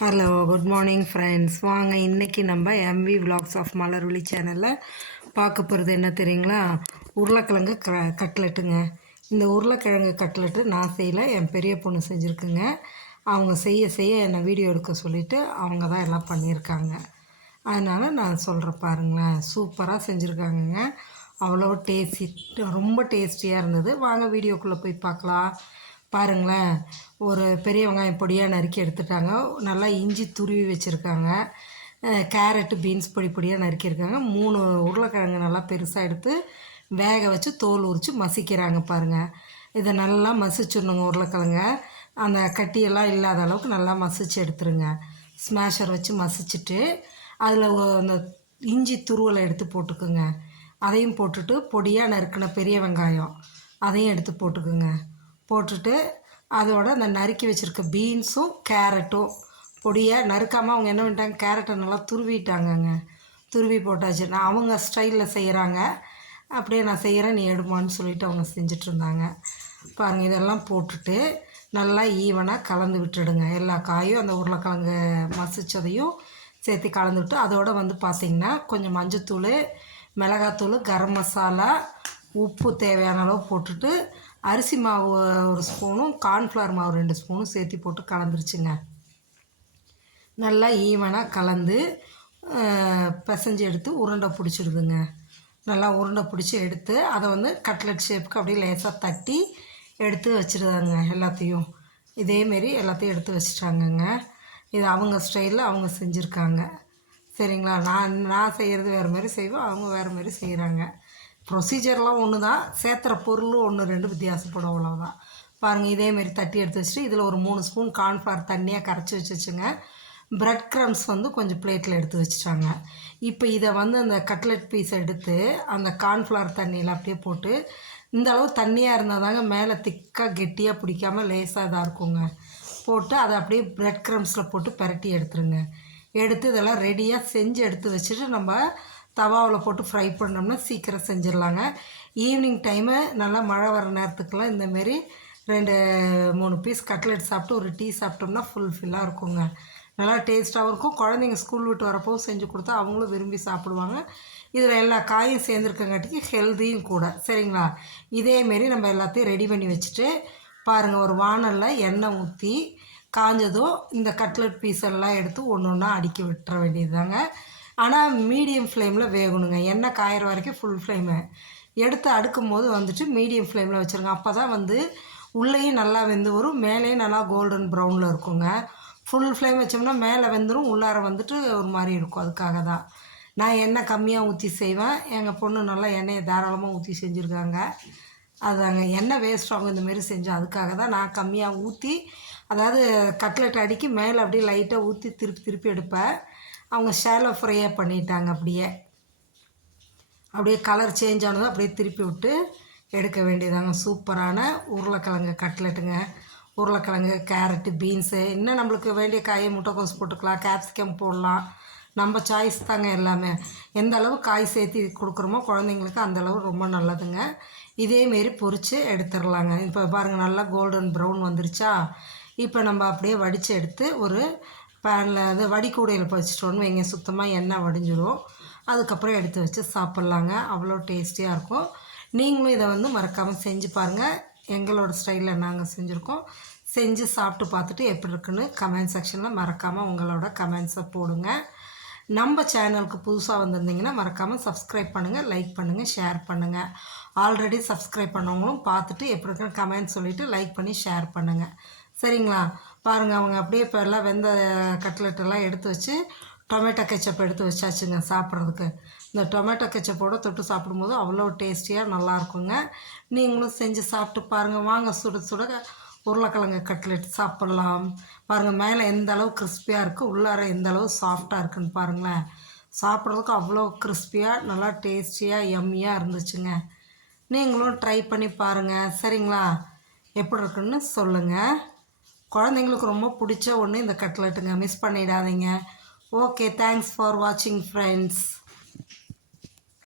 Hello good morning friends. வாங்க இன்றைக்கி நம்ம எம்வி விலாக்ஸ் ஆஃப் மலர்விழி சேனலில் பார்க்க போகிறது என்ன தெரியுங்களா? உருளைக்கிழங்கு கட்லெட்டுங்க. இந்த உருளைக்கிழங்கு கட்லெட்டு நான் செய்யலை, என் பெரிய பொண்ணு செஞ்சுருக்குங்க. அவங்க செய்ய செய்ய என்னை வீடியோ எடுக்க சொல்லிவிட்டு அவங்க தான் எல்லாம் பண்ணியிருக்காங்க. அதனால் நான் சொல்கிறேன் பாருங்களேன். சூப்பராக செஞ்சுருக்காங்கங்க. அவ்வளோ ரொம்ப டேஸ்டியாக இருந்தது. வாங்க வீடியோக்குள்ளே போய் பார்க்கலாம். பாருங்களேன், ஒரு பெரிய வெங்காயம் பொடியாக நறுக்கி எடுத்துட்டாங்க. நல்லா இஞ்சி துருவி வச்சுருக்காங்க. கேரட்டு பீன்ஸ் பொடி பொடியாக நறுக்கியிருக்காங்க. 3 உருளைக்கிழங்கு நல்லா பெருசாக எடுத்து வேக வச்சு தோல் உரித்து மசிக்கிறாங்க பாருங்கள். இதை நல்லா மசிச்சிடணுங்க. உருளைக்கிழங்க அந்த கட்டியெல்லாம் இல்லாத அளவுக்கு நல்லா மசிச்சு எடுத்துருங்க. ஸ்மாஷர் வச்சு மசிச்சுட்டு அதில் அந்த இஞ்சி துருவலை எடுத்து போட்டுக்குங்க. அதையும் போட்டுட்டு பொடியாக நறுக்கின பெரிய வெங்காயம் அதையும் எடுத்து போட்டுக்குங்க. போட்டுட்டு அதோட அந்த நறுக்கி வச்சுருக்க பீன்ஸும் கேரட்டும் பொடியாக நறுக்காமல் அவங்க என்ன பண்ணிட்டாங்க, கேரட்டை நல்லா துருவிட்டாங்கங்க. துருவி போட்டாச்சு. நான் அவங்க ஸ்டைலில் செய்கிறாங்க, அப்படியே நான் செய்கிறேன் நீ எடுமான்னு சொல்லிவிட்டு அவங்க செஞ்சிட்ருந்தாங்க பாருங்கள். இதெல்லாம் போட்டுட்டு நல்லா ஈவனாக கலந்து விட்டுடுங்க. எல்லா காயும் அந்த உருளைக்கிழங்கு மசித்ததையும் சேர்த்து கலந்து விட்டு அதோடு பார்த்திங்கன்னா கொஞ்சம் மஞ்சத்தூள், மிளகாத்தூள், கரம் மசாலா, உப்பு தேவையான அளவு போட்டுட்டு அரிசி மாவு 1 ஸ்பூனும் கார்ன்ஃப்ளவர் மாவு 2 ஸ்பூனும் சேர்த்து போட்டு கலந்துருச்சுங்க. நல்லா ஈவனாக கலந்து பிசைஞ்சு எடுத்து உருண்டை பிடிச்சிடுதுங்க. நல்லா உருண்டை பிடிச்சி எடுத்து அதை கட்லெட் ஷேப்புக்கு அப்படியே லேசாக தட்டி எடுத்து வச்சுருதாங்க. எல்லாத்தையும் இதேமாரி எல்லாத்தையும் எடுத்து வச்சுட்டாங்கங்க. இது அவங்க ஸ்டைலில் அவங்க செஞ்சுருக்காங்க. சரிங்களா? நான் செய்கிறது வேறு மாதிரி செய்வோம், அவங்க வேறு மாதிரி செய்கிறாங்க. ப்ரொசீஜர்லாம் ஒன்று தான், சேர்த்துற பொருள் 1 2 வித்தியாசப்படும், அவ்வளோதான். பாருங்கள், இதேமாரி தட்டி எடுத்து வச்சுட்டு இதில் ஒரு 3 ஸ்பூன் கார்ன்ஃப்ளவர் தண்ணியாக கரைச்சி வச்சுங்க. ப்ரெட் க்ரம்ஸ் கொஞ்சம் பிளேட்டில் எடுத்து வச்சுட்டாங்க. இப்போ இதை அந்த கட்லெட் பீஸ் எடுத்து அந்த கார்ன்ஃப்ளவர் தண்ணியில் அப்படியே போட்டு, இந்த அளவு தண்ணியாக இருந்தால் தாங்க மேலே திக்காக கெட்டியாக பிடிக்காமல் லேசாக இதாக இருக்குங்க. போட்டு அதை அப்படியே ப்ரெட் க்ரம்ஸில் போட்டு பரட்டி எடுத்துருங்க. எடுத்து இதெல்லாம் ரெடியாக செஞ்சு எடுத்து வச்சுட்டு நம்ம தவாவில் போட்டு ஃப்ரை பண்ணோம்னா சீக்கிரம் செஞ்சிடலாங்க. ஈவினிங் டைமு நல்லா மழை வர நேரத்துக்கெல்லாம் இந்தமாரி 2 3 பீஸ் கட்லெட் சாப்பிட்டு ஒரு டீ சாப்பிட்டோம்னா ஃபுல்ஃபில்லாக இருக்குங்க. நல்லா டேஸ்ட்டாகவும் இருக்கும். குழந்தைங்க ஸ்கூல் விட்டு வரப்போ செஞ்சு கொடுத்தா அவங்களும் விரும்பி சாப்பிடுவாங்க. இதில் எல்லா காயும் சேர்ந்துருக்கங்காட்டிக்கு ஹெல்த்தியும் கூட. சரிங்களா? இதேமாரி நம்ம எல்லாத்தையும் ரெடி பண்ணி வச்சுட்டு பாருங்கள், ஒரு வானலில் எண்ணெய் ஊற்றி காஞ்சதும் இந்த கட்லெட் பீஸ் எல்லாம் எடுத்து ஒன்று ஒன்றா அடுக்கி விட்டுற வேண்டியது தாங்க. ஆனால் மீடியம் ஃப்ளேமில் வேகணுங்க. எண்ணெய் காயிற வரைக்கும் ஃபுல் ஃப்ளேமு எடுத்து அடுக்கும் போது மீடியம் ஃப்ளேமில் வச்சுருங்க. அப்போ தான் உள்ளேயும் நல்லா வெந்து வரும், மேலேயும் நல்லா கோல்டன் ப்ரௌனில் இருக்குங்க. ஃபுல் ஃப்ளேம் வச்சோம்னா மேலே வெந்துடும், உள்ளார ஒரு மாதிரி இருக்கும். அதுக்காக தான் நான் எண்ணெய் கம்மியாக ஊற்றி செய்வேன். எங்கள் பொண்ணு நல்லா எண்ணெயை தாராளமாக ஊற்றி செஞ்சுருக்காங்க. அதுதாங்க, எண்ணெய் வேஸ்ட் ஆகும் இந்தமாரி செஞ்சோம். அதுக்காக தான் நான் கம்மியாக ஊற்றி, அதாவது கட்லெட் அடிக்கி மேலே அப்படியே லைட்டாக ஊற்றி திருப்பி திருப்பி எடுப்பேன். அவங்க ஷாலோ ஃப்ரையாக பண்ணிட்டாங்க. அப்படியே கலர் சேஞ்ச் ஆனதும் அப்படியே திருப்பி விட்டு எடுக்க வேண்டியதாங்க. சூப்பரான உருளைக்கிழங்கு கட்லெட்டுங்க. உருளைக்கிழங்கு, கேரட்டு, பீன்ஸு, இன்னும் நம்மளுக்கு வேண்டிய காயை முட்டைக்கோஸ் போட்டுக்கலாம், கேப்சிகம் போடலாம். நம்ம சாய்ஸ் தாங்க எல்லாமே. எந்த அளவு காய் சேர்த்து கொடுக்குறோமோ குழந்தைங்களுக்கு அந்தளவு ரொம்ப நல்லதுங்க. இதேமாரி பொரித்து எடுத்துடலாங்க. இப்போ பாருங்கள், நல்லா கோல்டன் ப்ரௌன் வந்துருச்சா? இப்போ நம்ம அப்படியே வடித்து எடுத்து ஒரு பேனில் வடிகூடையில் வச்சிட்டோன்னு வைங்க, சுத்தமாக எண்ணெய் வடிஞ்சிடும். அதுக்கப்புறம் எடுத்து வச்சு சாப்பிட்லாங்க. அவ்வளோ டேஸ்டியாக இருக்கும். நீங்களும் இதை மறக்காமல் செஞ்சு பாருங்கள். எங்களோட ஸ்டைலில் நாங்கள் செஞ்சுருக்கோம். செஞ்சு சாப்பிட்டு பார்த்துட்டு எப்படி இருக்குன்னு கமெண்ட் செக்ஷனில் மறக்காமல் உங்களோட கமெண்ட்ஸை போடுங்க. நம்ம சேனலுக்கு புதுசாக வந்திருந்தீங்கன்னா மறக்காமல் சப்ஸ்கிரைப் பண்ணுங்கள், லைக் பண்ணுங்கள், ஷேர் பண்ணுங்கள். ஆல்ரெடி சப்ஸ்கிரைப் பண்ணவங்களும் பார்த்துட்டு எப்படி இருக்குன்னு கமெண்ட் சொல்லிவிட்டு லைக் பண்ணி ஷேர் பண்ணுங்கள். சரிங்களா? பாருங்கள், அவங்க அப்படியே இப்போ எல்லாம் வெந்த கட்லெட்டெல்லாம் எடுத்து வச்சு டொமேட்டோ கெச்சப் எடுத்து வச்சாச்சுங்க சாப்பிட்றதுக்கு. இந்த டொமேட்டோ கெச்சப்போடு தொட்டு சாப்பிடும்போது அவ்வளோ டேஸ்டியாக நல்லாயிருக்குங்க. நீங்களும் செஞ்சு சாப்பிட்டு பாருங்கள். வாங்க, சுட சுட உருளைக்கிழங்கு கட்லெட் சாப்பிட்லாம். பாருங்கள், மேலே எந்த அளவு கிறிஸ்பியாக இருக்குது, உள்ளார எந்த அளவு சாஃப்டாக இருக்குதுன்னு பாருங்களேன். சாப்பிட்றதுக்கு அவ்வளோ கிறிஸ்பியாக நல்லா டேஸ்டியாக யம்மியாக இருந்துச்சுங்க. நீங்களும் ட்ரை பண்ணி பாருங்கள். சரிங்களா? எப்படி இருக்குன்னு சொல்லுங்கள். குழந்தைங்களுக்கு ரொம்ப பிடிச்ச ஒன்று இந்த கட்லெட்டுங்க. மிஸ் பண்ணிடாதீங்க. ஓகே, தேங்க்ஸ் ஃபார் வாட்சிங் ஃப்ரெண்ட்ஸ்.